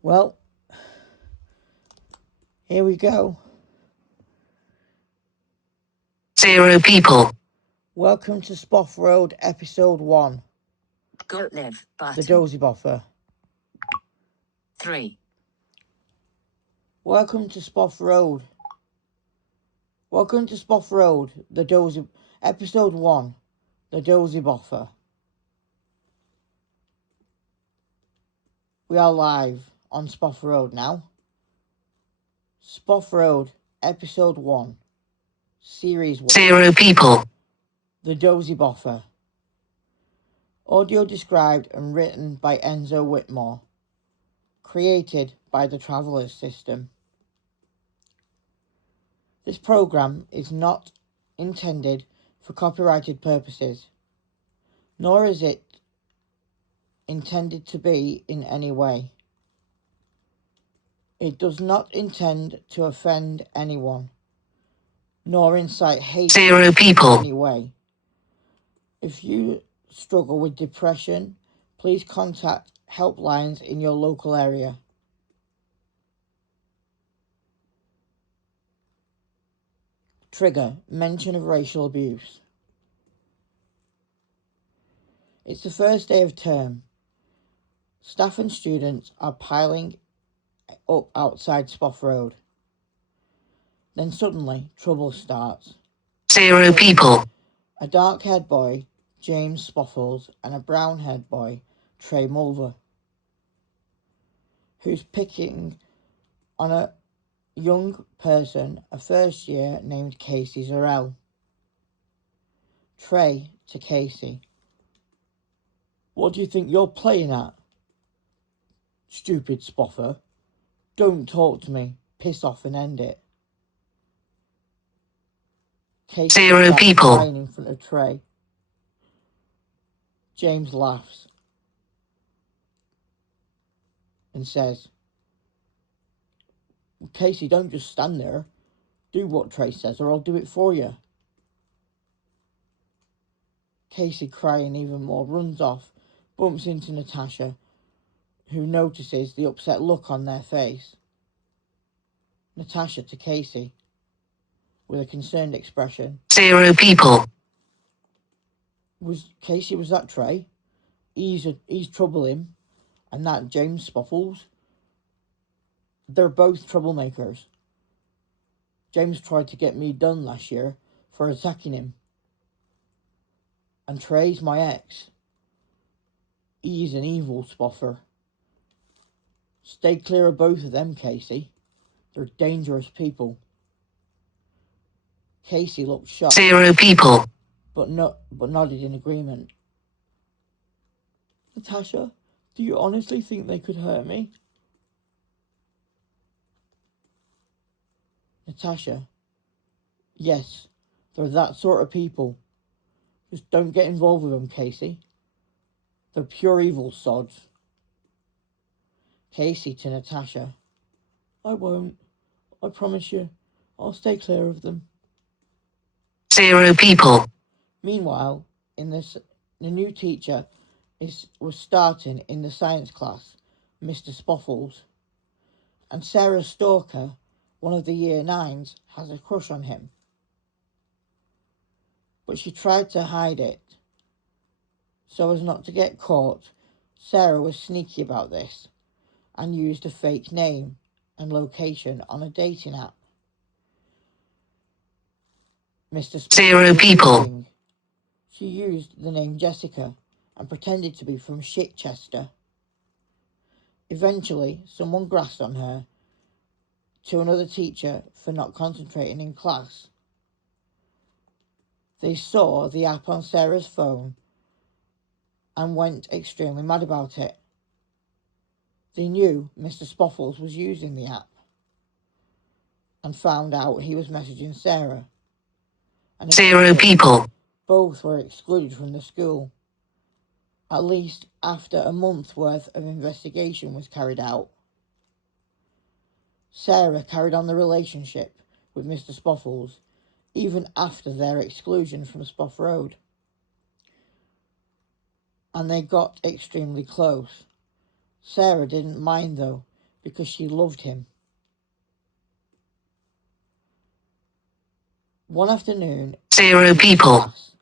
Well, here we go. 0 people. Welcome to Spoff Road, Episode 1. Got live button. The Dozy Boffer. 3. Welcome to Spoff Road. Welcome to Spoff Road, the Dozy... Episode 1. The Dozy Boffer. We are live on Spoff Road now. Spoff Road, Episode 1. Series 1. 0 people. The Dozy Boffer. Audio described and written by Enzo Whitmore. Created by the Travelers System. This program is not intended for copyrighted purposes, nor is it intended to be in any way. It does not intend to offend anyone, nor incite hate 0 people. in any way. If you struggle with depression, please contact helplines in your local area. Trigger: mention of racial abuse. It's the first day of term. Staff and students are piling up outside Spoff Road. Then suddenly, trouble starts. 0 people. A dark-haired boy, James Spoffles, and a brown-haired boy, Trey Mulver, who's picking on a young person, a first year named Casey Zarell. Trey to Casey: "What do you think you're playing at? Stupid spoffer. Don't talk to me. Piss off and end it." Casey 0 starts people. crying in front of Trey. James laughs and says, "Casey, don't just stand there. Do what Trey says or I'll do it for you." Casey, crying even more, runs off, bumps into Natasha, who notices the upset look on their face. Natasha to Casey, with a concerned expression: 0 people. Was that Trey? He's troubling, and that James Spoffles. They're both troublemakers. James tried to get me done last year for attacking him. And Trey's my ex. He's an evil spoffer. Stay clear of both of them, Casey. They're dangerous people." Casey looked shocked, 0 people. but nodded in agreement. "Natasha, do you honestly think they could hurt me?" Natasha: "Yes, they're that sort of people. Just don't get involved with them, Casey. They're pure evil sods." Casey to Natasha: "I won't. I promise you. I'll stay clear of them." 0 people. Meanwhile, the new teacher was starting in the science class, Mr. Spoffles, and Sarah Stalker, one of the year 9s, has a crush on him. But she tried to hide it. So as not to get caught, Sarah was sneaky about this and used a fake name and location on a dating app. Mr. Spoffles 0 people. leaving. She used the name Jessica and pretended to be from Chichester. Eventually, someone grasped on her to another teacher for not concentrating in class. They saw the app on Sarah's phone and went extremely mad about it. They knew Mr. Spoffles was using the app and found out he was messaging Sarah. And 0 people. Both were excluded from the school, at least after a month's worth of investigation was carried out. Sarah carried on the relationship with Mr. Spoffles even after their exclusion from Spoff Road. And they got extremely close. Sarah didn't mind though, because she loved him. One afternoon, 0 people, class,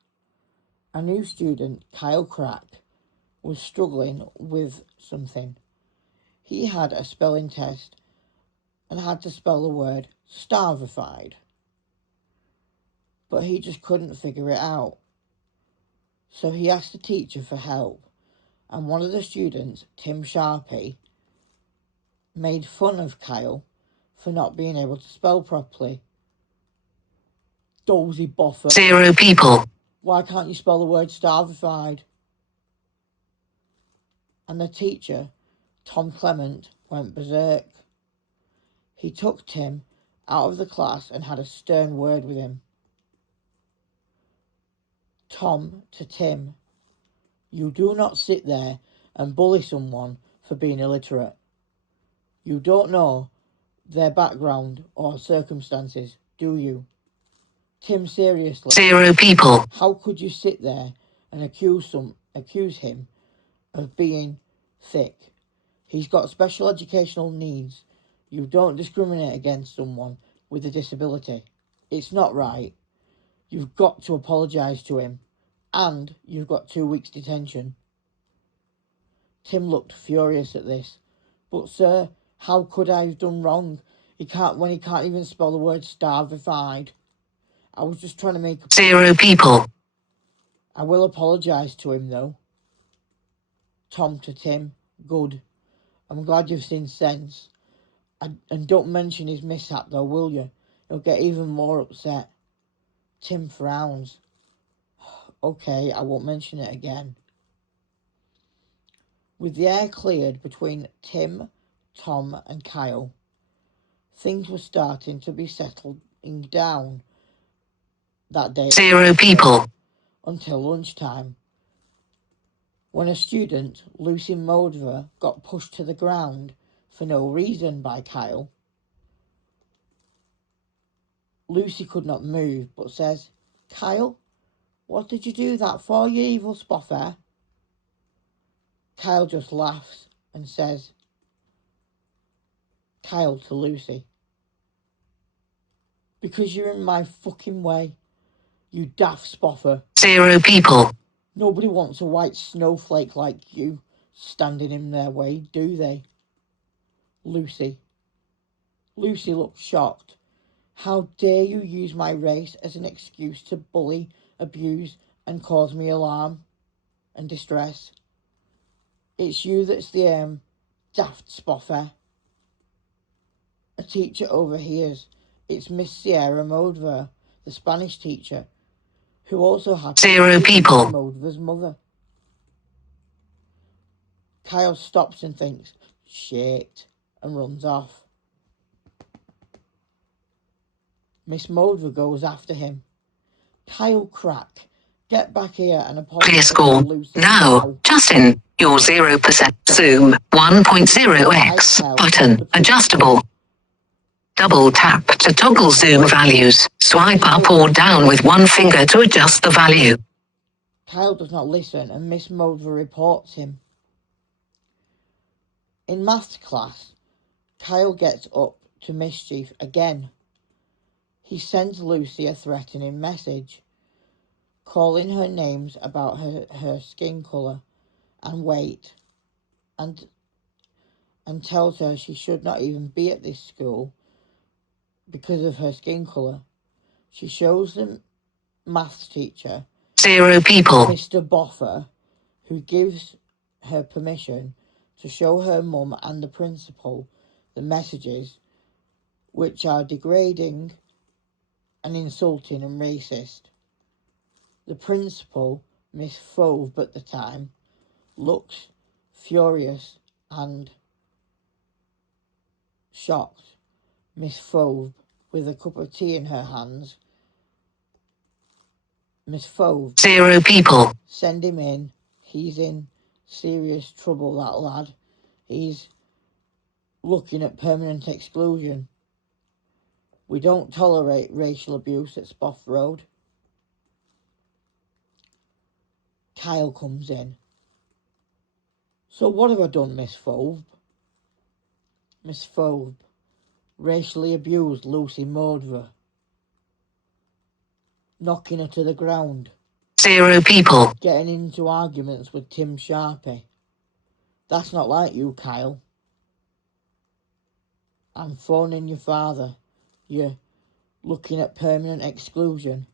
a new student, Kyle Crack, was struggling with something. He had a spelling test and had to spell the word starvified, but he just couldn't figure it out. So he asked the teacher for help, and one of the students, Tim Sharpie, made fun of Kyle for not being able to spell properly. Dozy Boffer. 0 people, Why can't you spell the word starvified? And the teacher, Tom Clement, went berserk. He took Tim out of the class and had a stern word with him. Tom to Tim, you do not sit there and bully someone for being illiterate. You don't know their background or circumstances, do you? Tim, seriously. 0 people, How could you sit there and accuse him of being thick? He's got special educational needs. You don't discriminate against someone with a disability. It's not right. You've got to apologise to him. And you've got 2 weeks detention. Tim looked furious at this. But sir, how could I have done wrong? He can't even spell the word starvified. I was just trying to make a 0 people, I will apologise to him though. Tom to Tim, good. I'm glad you've seen sense. And don't mention his mishap though, will you? He'll get even more upset. Tim frowns. Okay, I won't mention it again. With the air cleared between Tim, Tom and Kyle, things were starting to be settling down that day. 0 people, Until lunchtime, when a student, Lucy Mulder, got pushed to the ground for no reason by Kyle. Lucy could not move, but says, Kyle, what did you do that for, you evil spoffer? Kyle just laughs and says, Kyle to Lucy, because you're in my fucking way, you daft spoffer. 0 people, Nobody wants a white snowflake like you standing in their way, do they? Lucy. Lucy looked shocked. How dare you use my race as an excuse to bully, abuse, and cause me alarm and distress? It's you that's the daft spoffer. A teacher overhears. It's Miss Sierra Mulder, the Spanish teacher, who also happens 0 to be people, Miss Mulder's mother. Kyle stops and thinks, shit, and runs off. Miss Mulder goes after him. Kyle Crack, get back here and apologize clear to score, Lucy now, Justin, your 0% zoom, 1.0x, button, adjustable. Double tap to toggle zoom values, swipe up or down with one finger to adjust the value. Kyle does not listen and Miss Mulder reports him. In maths class, Kyle gets up to mischief again. He sends Lucy a threatening message, calling her names about her skin colour and weight, and tells her she should not even be at this school because of her skin colour. She shows the maths teacher, 0 people, Mr. Boffer, who gives her permission to show her mum and the principal the messages, which are degrading and insulting and racist. The principal, Miss Fove at the time, looks furious and shocked. Miss Fove, with a cup of tea in her hands. Miss Fove, 0 people, send him in. He's in serious trouble, that lad. He's looking at permanent exclusion. We don't tolerate racial abuse at Spoff Road. Kyle comes in. So what have I done, Miss Fove? Miss Phoebe racially abused Lucy Moldver, knocking her to the ground. 0 people. Getting into arguments with Tim Sharpie. That's not like you, Kyle. I'm phoning your father. You're looking at permanent exclusion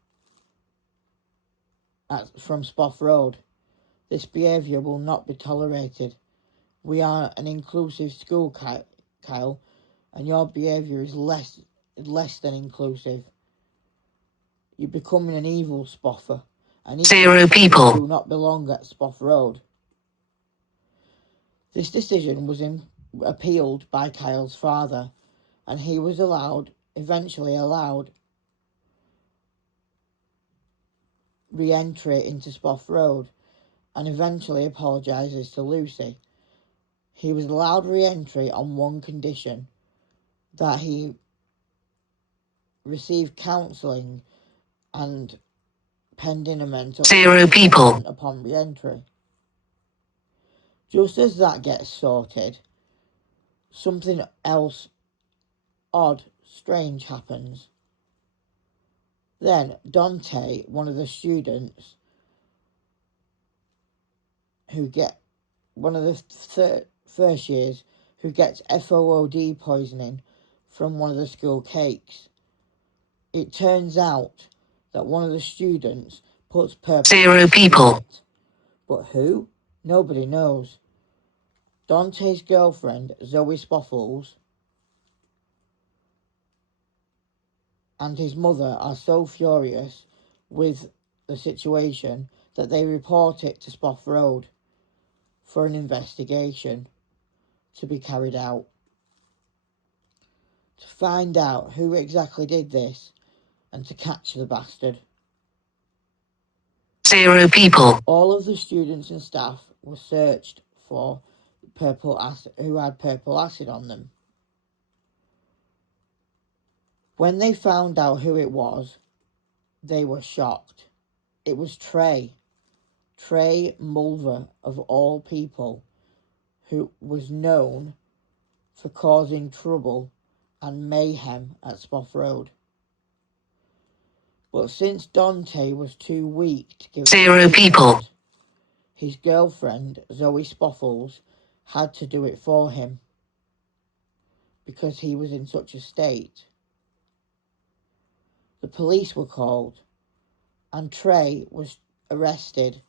from Spoff Road. This behaviour will not be tolerated. We are an inclusive school, Kyle, and your behaviour is less than inclusive. You're becoming an evil Spoffer, and 0 people. do not belong at Spoff Road. This decision was appealed by Kyle's father, and he was eventually allowed re-entry into Spoff Road, and eventually apologises to Lucy. He was allowed re-entry on one condition, that he received counselling and pending a mental 0 people. upon re-entry. Just as that gets sorted, something else odd, strange happens. Then Dante, one of the students one of the first years who gets FOOD poisoning from one of the school cakes. It turns out that one of the students puts purple 0 people. in it. But who? Nobody knows. Dante's girlfriend, Zoe Spoffles, and his mother are so furious with the situation that they report it to Spoff Road for an investigation to be carried out. To find out who exactly did this and to catch the bastard. 0 people. All of the students and staff were searched for purple acid, who had purple acid on them. When they found out who it was, they were shocked. It was Trey Mulver, of all people, who was known for causing trouble and mayhem at Spoff Road. But since Dante was too weak to give 0 people. his girlfriend, Zoe Spoffles, had to do it for him because he was in such a state. The police were called, and Trey was arrested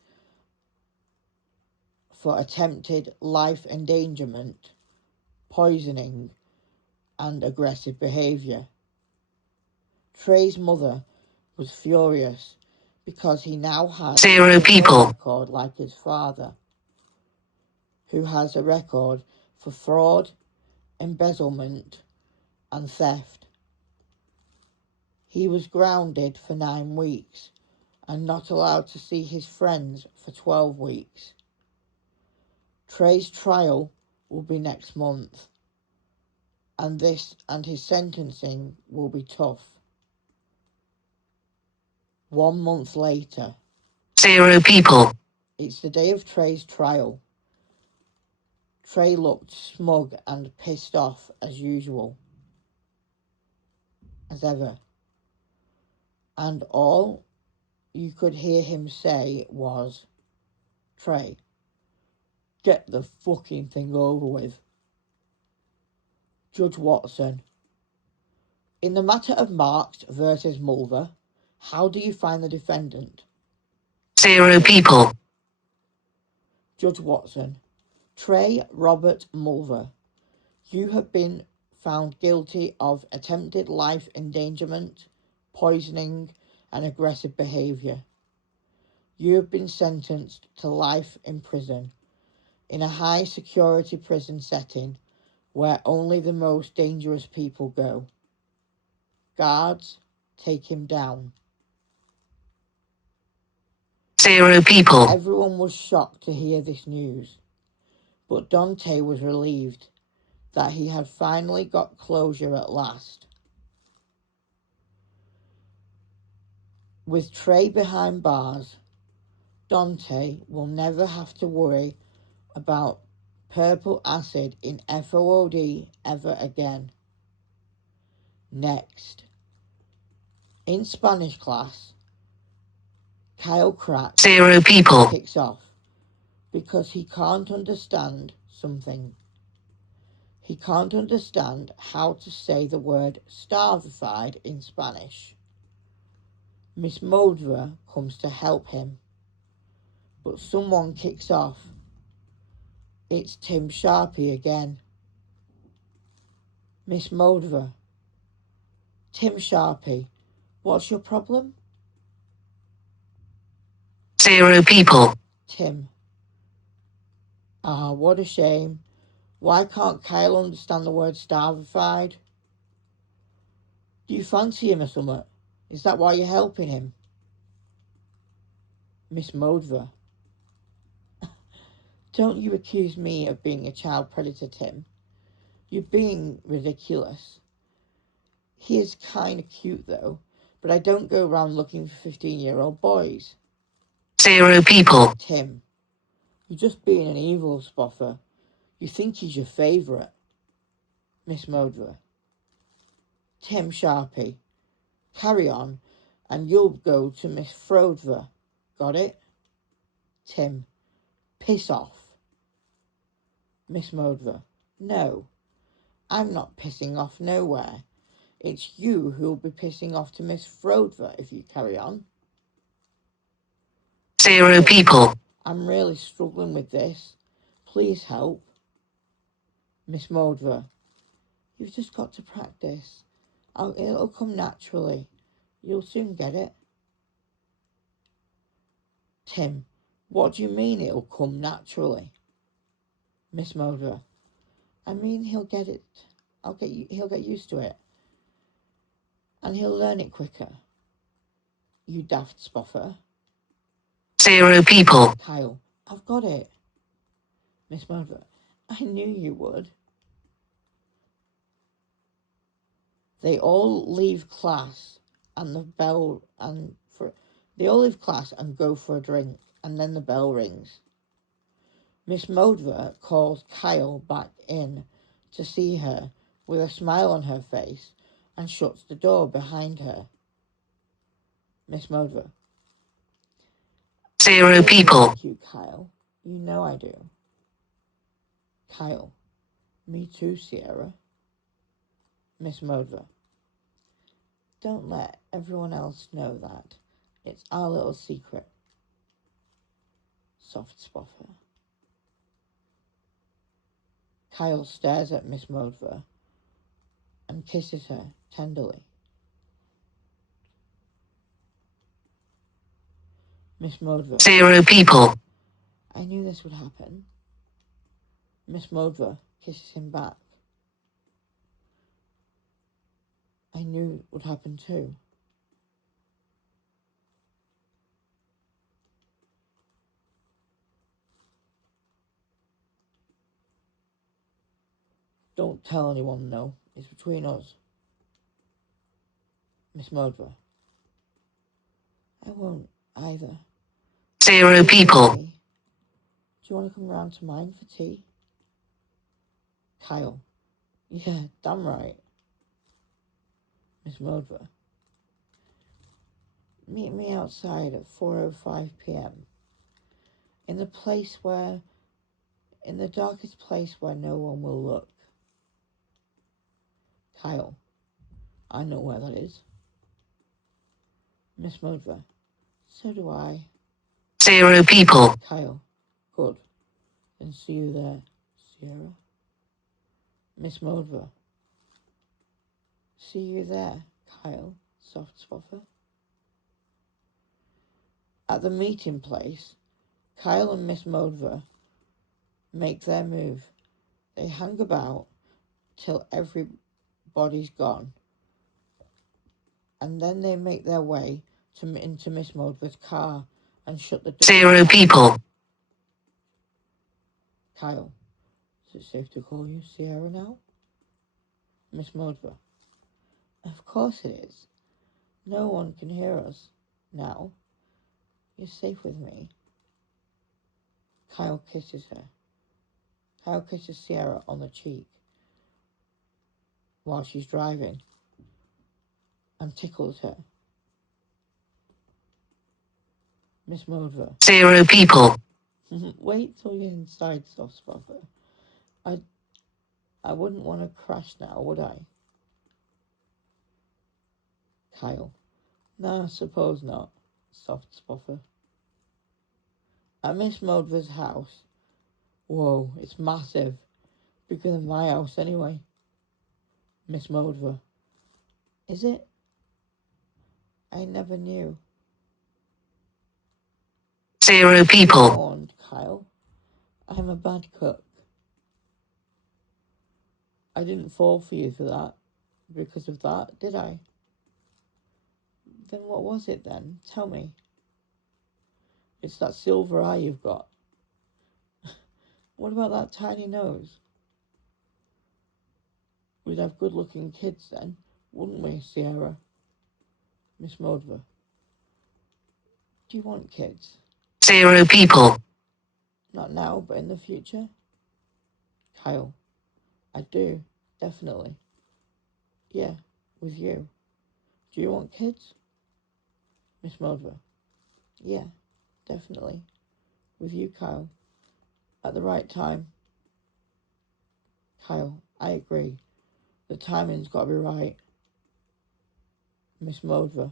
for attempted life endangerment, poisoning, and aggressive behaviour. Trey's mother was furious because he now had 0 people. record like his father, who has a record for fraud, embezzlement, and theft. He was grounded for 9 weeks and not allowed to see his friends for 12 weeks. Trey's trial will be next month, and his sentencing will be tough. 1 month later, 0 people. it's the day of Trey's trial. Trey looked smug and pissed off as usual, as ever. And all you could hear him say was, "Trey, get the fucking thing over with." Judge Watson, in the matter of Marks versus Mulver, how do you find the defendant? 0 people. Judge Watson, Trey Robert Mulver, you have been found guilty of attempted life endangerment, poisoning, and aggressive behaviour. You have been sentenced to life in prison, in a high security prison setting where only the most dangerous people go. Guards, take him down. 0 people. Everyone was shocked to hear this news, but Dante was relieved that he had finally got closure at last. With Trey behind bars, Dante will never have to worry about purple acid in FOOD ever again. Next. In Spanish class, Kyle cracks 0 people. kicks off because he can't understand something. He can't understand how to say the word starvified in Spanish. Miss Moldra comes to help him, but someone kicks off. It's Tim Sharpie again. Miss Moldra. Tim Sharpie, what's your problem? 0 people. Tim. Ah, what a shame. Why can't Kyle understand the word starvified? Do you fancy him or something? Is that why you're helping him? Miss Moldra. Don't you accuse me of being a child predator, Tim. You're being ridiculous. He is kind of cute, though, but I don't go around looking for 15-year-old boys. 0 people. Tim, you're just being an evil spoffer. You think he's your favourite. Miss Moldra. Tim Sharpie, carry on, and you'll go to Miss Frodra. Got it? Tim, piss off. Miss Moldra. No, I'm not pissing off nowhere. It's you who'll be pissing off to Miss Frodra if you carry on. 0 people. I'm really struggling with this. Please help. Miss Moldra. You've just got to practice. It'll come naturally. You'll soon get it. Tim. What do you mean it'll come naturally? Miss Moldra. I mean he'll get it. He'll get used to it. And he'll learn it quicker. You daft spoffer. 0 people. Kyle. I've got it. Miss Moldra. I knew you would. They all leave class and they all leave class and go for a drink, and then the bell rings. Miss Moldra calls Kyle back in to see her with a smile on her face and shuts the door behind her. Miss Moldra. 0 people. Thank you, Kyle. You know I do. Kyle. Me too, Siera. Miss Moldra. Don't let everyone else know that. It's our little secret. Soft spoffer. Kyle stares at Miss Moldra and kisses her tenderly. Miss Moldra. 0 people. I knew this would happen. Miss Moldra kisses him back. I knew it would happen too. Don't tell anyone, no. It's between us. Miss Moldra. I won't either. 0 people. Do you want to come round to mine for tea? Kyle. Yeah, damn right. Miss Moldra. Meet me outside at 4:05 p.m. In the darkest place where no one will look. Kyle. I know where that is. Miss Moldra. So do I. 0 people. Kyle. Good. Then see you there, Siera. Miss Moldra. See you there, Kyle, soft spoffer. At the meeting place, Kyle and Miss Moldra make their move. They hang about till everybody's gone, and then they make their way into Miss Moldra's car and shut the door. 0 people. Kyle, is it safe to call you Siera now? Miss Moldra. Of course it is. No one can hear us now. You're safe with me. Kyle kisses her. Kyle kisses Siera on the cheek while she's driving and tickles her. Miss Mover. 0 people. Wait till you're inside, Soft Spoffer. I wouldn't want to crash now, would I? Kyle. Nah, suppose not, Soft Spoffer. At Miss Mover's house. Whoa, it's massive. Bigger than my house anyway. Miss Mover. Is it? I never knew. 0 people. Warned, Kyle. I'm a bad cook. I didn't fall for you for that. Because of that, did I? Then what was it then? Tell me. It's that silver eye you've got. What about that tiny nose? We'd have good-looking kids then, wouldn't we, Siera? Miss Mover. Do you want kids? 0 people. Not now, but in the future? Kyle. I do, definitely. Yeah, with you. Do you want kids? Miss Mover. Yeah, definitely. With you, Kyle. At the right time. Kyle, I agree. The timing's got to be right. Miss Mover.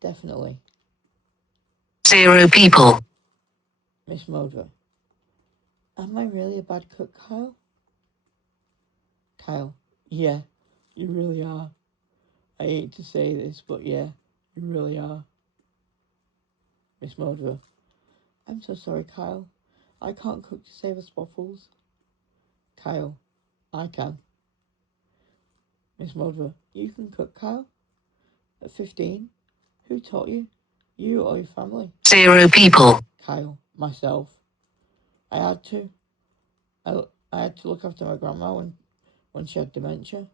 Definitely. 0 people. Miss Mover. Am I really a bad cook, Kyle? Kyle. Yeah, you really are. I hate to say this, but yeah, you really are. Miss Mover. I'm so sorry, Kyle. I can't cook to save us waffles. Kyle. I can. Miss Mover. You can cook, Kyle? At 15? Who taught you? You or your family? 0 people. Kyle. Myself. I had to. I had to look after my grandma when she had dementia.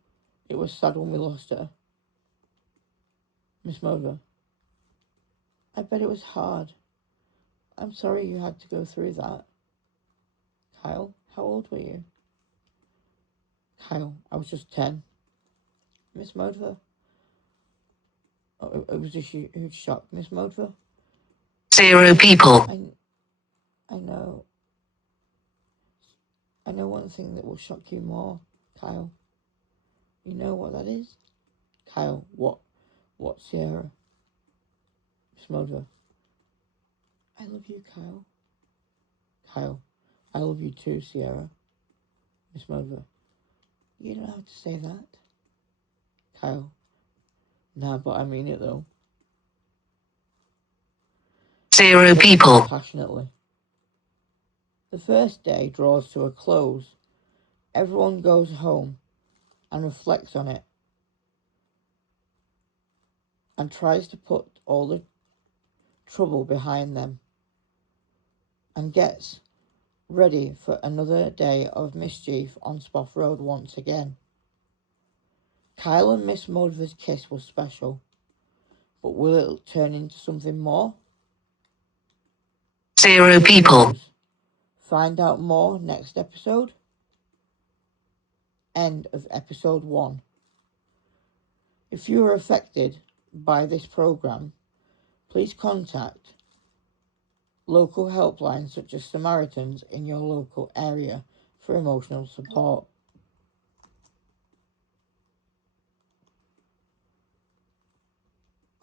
It was sad when we lost her. Miss Mover. I bet it was hard. I'm sorry you had to go through that. Kyle, how old were you? Kyle, I was just 10. Miss Mover. Oh, it was a huge shock. Miss Mover. 0 people. I know. I know one thing that will shock you more, Kyle. You know what that is? Kyle, what? What, Siera? Miss Mover. I love you, Kyle. Kyle, I love you too, Siera. Miss Mover. You don't have to say that. Kyle. Nah, but I mean it though. 0 people. Passionately. The first day draws to a close. Everyone goes home and reflects on it and tries to put all the trouble behind them and gets ready for another day of mischief on Spoff Road once again. Kyle and Miss Mover's kiss was special, but will it turn into something more? 0 people. Find out more next episode. End of episode 1. If you are affected by this program, please contact local helplines such as Samaritans in your local area for emotional support.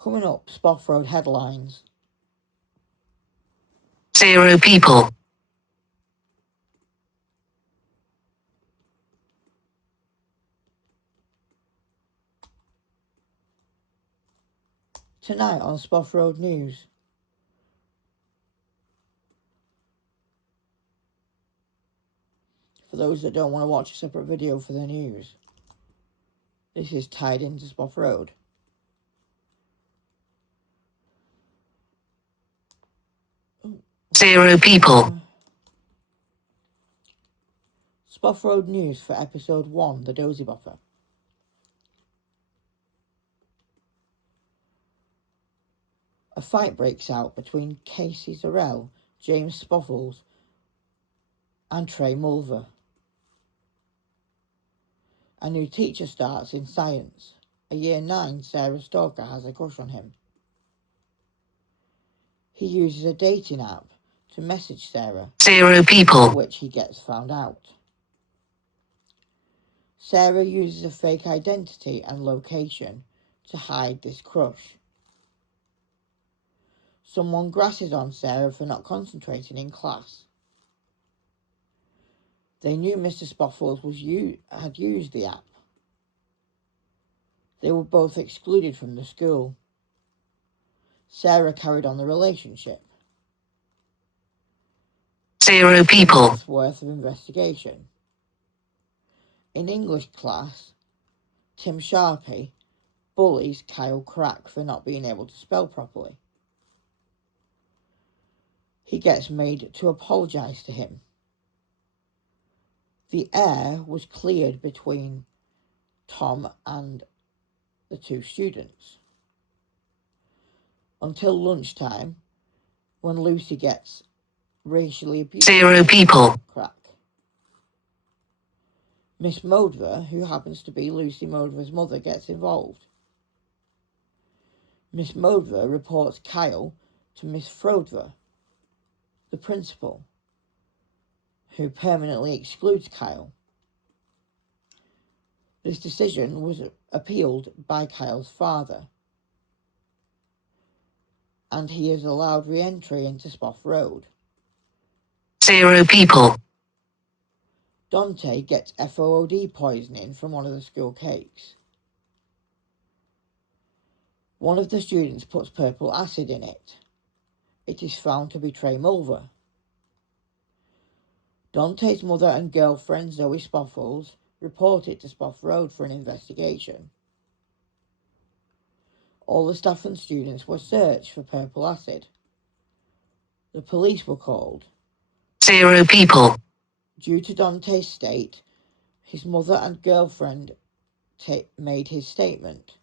Coming up, Spoff Road headlines. 0 people. Tonight on Spoff Road News. For those that don't want to watch a separate video for the news, this is tied into Spoff Road. Oh. 0 people. Spoff Road News for episode 1, the Dozy Boffer. A fight breaks out between Casey Zarell, James Spoffles, and Trey Mulver. A new teacher starts in science. A year 9 Sarah stalker has a crush on him. He uses a dating app to message Sarah, 0 people, which he gets found out. Sarah uses a fake identity and location to hide this crush. Someone grasses on Sarah for not concentrating in class. They knew Mr. Spoffles had used the app. They were both excluded from the school. Sarah carried on the relationship. 0 people, A month's worth of investigation. In English class, Tim Sharpie bullies Kyle Crack for not being able to spell properly. He gets made to apologise to him. The air was cleared between Tom and the two students until lunchtime, when Lucy gets racially abused. 0 people, Crack. Miss Modver, who happens to be Lucy Modver's mother, gets involved. Miss Modver reports Kyle to Miss Frodver, the principal, who permanently excludes Kyle. This decision was appealed by Kyle's father, and he is allowed re-entry into Spoff Road. 0 people, Dante gets FOOD poisoning from one of the school cakes. One of the students puts purple acid in it. It is found to be Trey Mulver. Dante's mother and girlfriend Zoe Spoffles report it to Spoff Road for an investigation. All the staff and students were searched for purple acid. The police were called. 0 people, Due to Dante's state, his mother and girlfriend made his statement.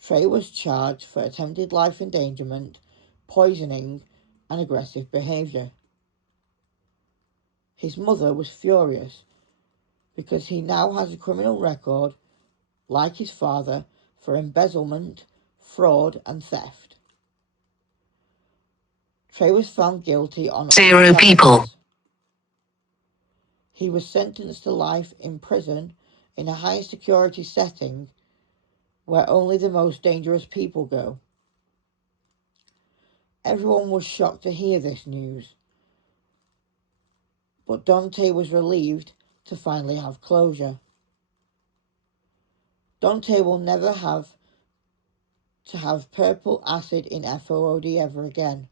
Trey was charged for attempted life endangerment, poisoning, and aggressive behaviour. His mother was furious because he now has a criminal record, like his father, for embezzlement, fraud, and theft. Trey was found guilty on 0 people, He was sentenced to life in prison in a high security setting where only the most dangerous people go. Everyone was shocked to hear this news, but Dante was relieved to finally have closure. Dante will never have to have purple acid in FOOD ever again.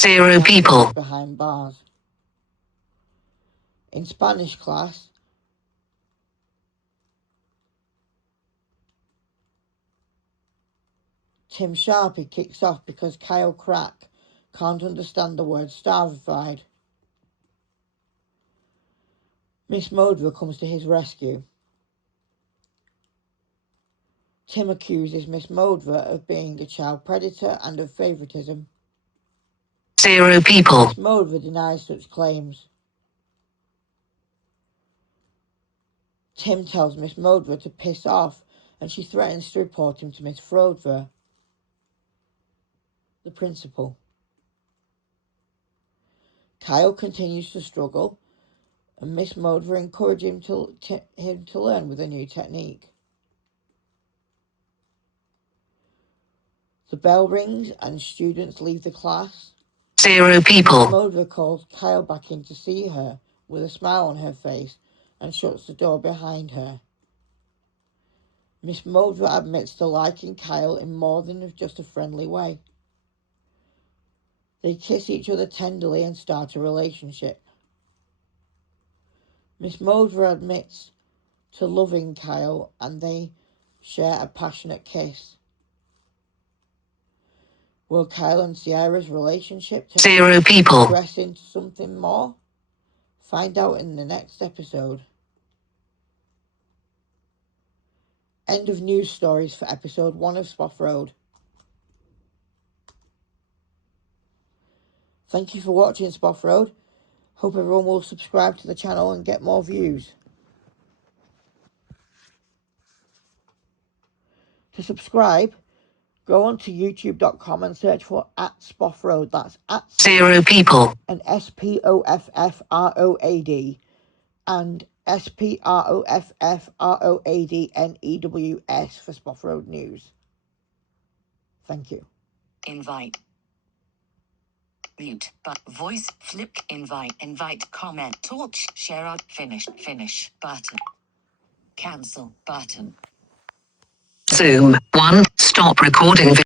0 people, Behind bars. In Spanish class, Tim Sharpie kicks off because Kyle Crack can't understand the word starvified. Miss Modver comes to his rescue. Tim accuses Miss Modver of being a child predator and of favouritism. 0 people, Miss Modver denies such claims. Tim tells Miss Modver to piss off, and she threatens to report him to Miss Frodver, the principal. Kyle continues to struggle, and Miss Modver encourages him to learn with a new technique. The bell rings and students leave the class. 0 people, Modver calls Kyle back in to see her with a smile on her face and shuts the door behind her. Miss Modver admits to liking Kyle in more than just a friendly way. They kiss each other tenderly and start a relationship. Miss Modver admits to loving Kyle and they share a passionate kiss. Will Kyle and Siera's relationship 0 people, progress into something more? Find out in the next episode. End of news stories for episode 1 of Spoff Road. Thank you for watching Spoff Road. Hope everyone will subscribe to the channel and get more views. To subscribe, go on to youtube.com and search for @SpoffRoad. That's Zero people. and SPOFFROAD and SPROFFROADNEWS for Spoff Road News. Thank you. Invite. Mute. But voice. Flip. Invite. Comment. Torch. Share out. Finish. Button. Cancel. Button. Zoom. 1. Stop recording.